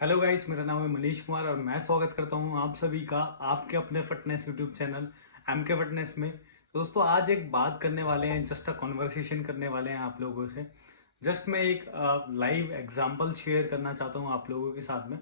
Hello guys, मेरा नाम है मनीष कुमार और मैं स्वागत करता हूं आप सभी का आपके अपने फिटनेस यूट्यूब चैनल एम के फिटनेस में। दोस्तों, आज एक बात करने वाले हैं, जस्ट अ कॉन्वर्सेशन करने वाले हैं आप लोगों से। जस्ट मैं एक लाइव एग्जांपल शेयर करना चाहता हूं आप लोगों के साथ में।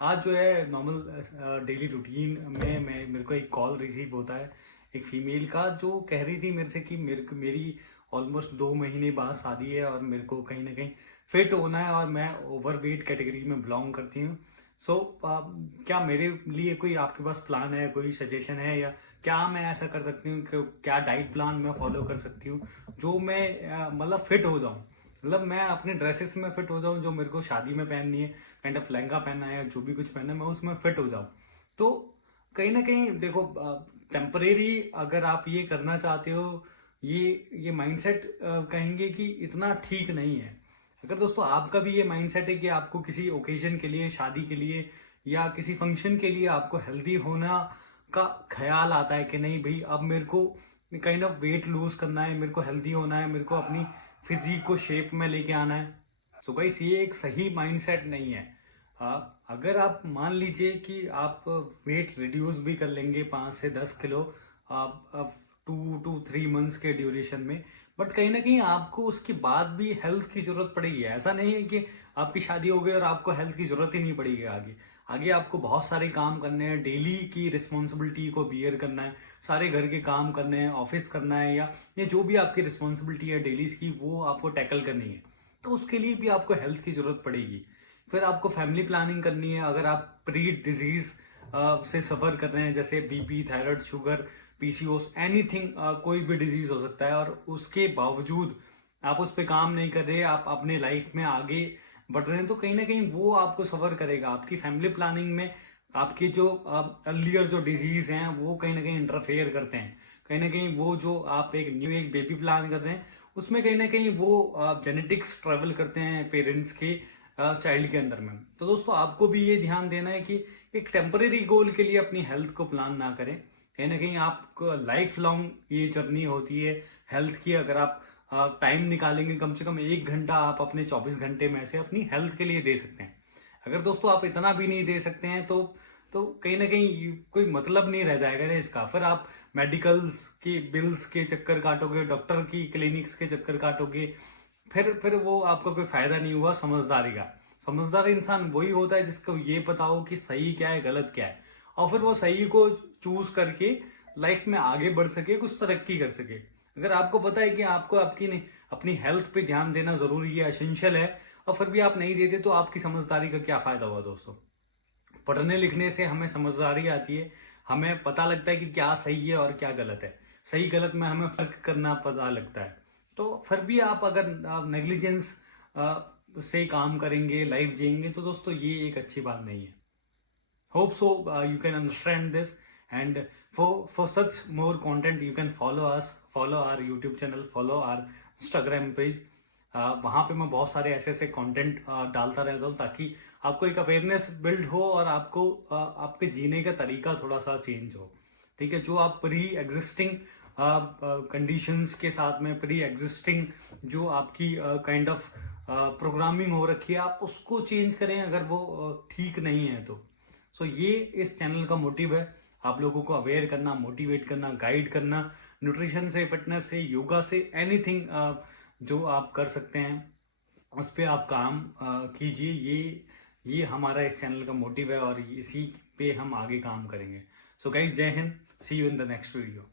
आज जो है नॉर्मल डेली रूटीन में मेरे को एक कॉल रिसीव होता है एक फीमेल का, जो कह रही थी मेरे से कि मेरी ऑलमोस्ट 2 महीने बाद शादी है और मेरे को कहीं ना कहीं फिट होना है और मैं ओवरवेट कैटेगरी में बिलोंग करती हूँ। सो क्या मेरे लिए कोई आपके पास प्लान है, कोई सजेशन है, या क्या मैं ऐसा कर सकती हूँ कि क्या डाइट प्लान मैं फॉलो कर सकती हूँ जो मैं मतलब फिट हो जाऊँ, मतलब मैं अपने ड्रेसेस में फिट हो जाऊँ जो मेरे को शादी में पहननी है, काइंड ऑफ लहंगा पहनना है या जो भी कुछ पहनना है मैं उसमें फिट हो जाऊँ। तो कहीं ना कहीं देखो, टेम्परेरी अगर आप ये करना चाहते हो, ये माइंडसेट कहेंगे कि इतना ठीक नहीं है। अगर दोस्तों आपका भी ये माइंडसेट है कि आपको किसी ओकेजन के लिए, शादी के लिए या किसी फंक्शन के लिए आपको हेल्दी होना का ख्याल आता है कि नहीं भाई, अब मेरे को काइंड ऑफ वेट लूज करना है, मेरे को हेल्दी होना है, मेरे को अपनी फिजिक को शेप में लेके आना है। सो गाइस, ये एक सही माइंडसेट नहीं है। अगर आप मान लीजिए कि आप वेट रिड्यूस भी कर लेंगे 5 से 10 किलो 2 to 3 मंथ्स के ड्यूरेशन में, बट कहीं ना कहीं आपको उसके बाद भी हेल्थ की जरूरत पड़ेगी। ऐसा नहीं है कि आपकी शादी हो गई और आपको हेल्थ की जरूरत ही नहीं पड़ेगी। आगे आगे आपको बहुत सारे काम करने हैं, डेली की रिस्पॉन्सिबिलिटी को बियर करना है, सारे घर के काम करने हैं, ऑफिस करना है, या ये जो भी आपकी रिस्पॉन्सिबिलिटी है डेली की वो आपको टैकल करनी है। तो उसके लिए भी आपको हेल्थ की जरूरत पड़ेगी। फिर आपको फैमिली प्लानिंग करनी है। अगर आप प्री डिजीज से सफर कर रहे हैं, जैसे BP, thyroid, sugar, PCOS, anything, कोई भी डिजीज हो सकता है, और उसके बावजूद आप उस पर काम नहीं कर रहे, आप अपने लाइफ में आगे बढ़ रहे हैं, तो कहीं ना कहीं वो आपको सफर करेगा। आपकी फैमिली प्लानिंग में आपकी जो अर्लियर जो डिजीज हैं वो कहीं ना कहीं इंटरफेयर करते हैं। कहीं ना कहीं वो जो आप एक बेबी प्लान कर रहे हैं उसमें कहीं ना कहीं वो जेनेटिक्स ट्रेवल करते हैं पेरेंट्स के चाइल्ड के अंदर में। तो दोस्तों, आपको भी ये ध्यान देना है कि एक टेम्परेरी गोल के लिए अपनी हेल्थ को प्लान ना करें। कहीं ना कहीं आपको लाइफ लॉन्ग ये जर्नी होती है हेल्थ की। अगर आप टाइम निकालेंगे, कम से कम 1 घंटा आप अपने 24 घंटे में से अपनी हेल्थ के लिए दे सकते हैं। अगर दोस्तों आप इतना भी नहीं दे सकते हैं तो कहीं ना कहीं कोई मतलब नहीं रह जाएगा ना इसका। फिर आप मेडिकल्स की बिल्स के चक्कर काटोगे, डॉक्टर की क्लिनिक्स के चक्कर काटोगे, फिर वो आपका कोई फायदा नहीं हुआ समझदारी का। समझदार इंसान वही होता है जिसको ये पता हो कि सही क्या है, गलत क्या है, और फिर वो सही को चूज करके लाइफ में आगे बढ़ सके, कुछ तरक्की कर सके। अगर आपको पता है कि आपको आपकी नहीं, अपनी हेल्थ पे ध्यान देना जरूरी है, एसेंशियल है, और फिर भी आप नहीं देते, तो आपकी समझदारी का क्या फायदा हुआ दोस्तों। पढ़ने लिखने से हमें समझदारी आती है, हमें पता लगता है कि क्या सही है और क्या गलत है। सही गलत में हमें फर्क करना पता लगता है। तो फिर भी आप अगर नेग्लिजेंस से काम करेंगे, लाइफ जिएंगे, तो दोस्तों ये एक अच्छी बात नहीं है। Hope so you can understand this, and for such more content you can follow us, follow our YouTube channel, follow our Instagram page. वहाँ पे मैं बहुत सारे ऐसे ऐसे कंटेंट डालता रहता हूँ ताकि आपको एक अवेयरनेस बिल्ड हो और आपको आपके जीने का तरीका थोड़ा सा चेंज हो। ठीक है, जो आप प्री एग्जिस्टिंग कंडीशंस के साथ में, प्री एग्जिस्टिंग जो आपकी काइंड ऑफ प्रोग्रामिंग हो रखी है, आप उसको चेंज करें अगर वो ठीक नहीं है तो। सो ये इस चैनल का मोटिव है, आप लोगों को अवेयर करना, मोटिवेट करना, गाइड करना, न्यूट्रिशन से, फिटनेस से, योगा से, एनीथिंग जो आप कर सकते हैं उस पर आप काम कीजिए। ये हमारा इस चैनल का मोटिव है और इसी पे हम आगे काम करेंगे। सो गाइस, जय हिंद, see you in the next video.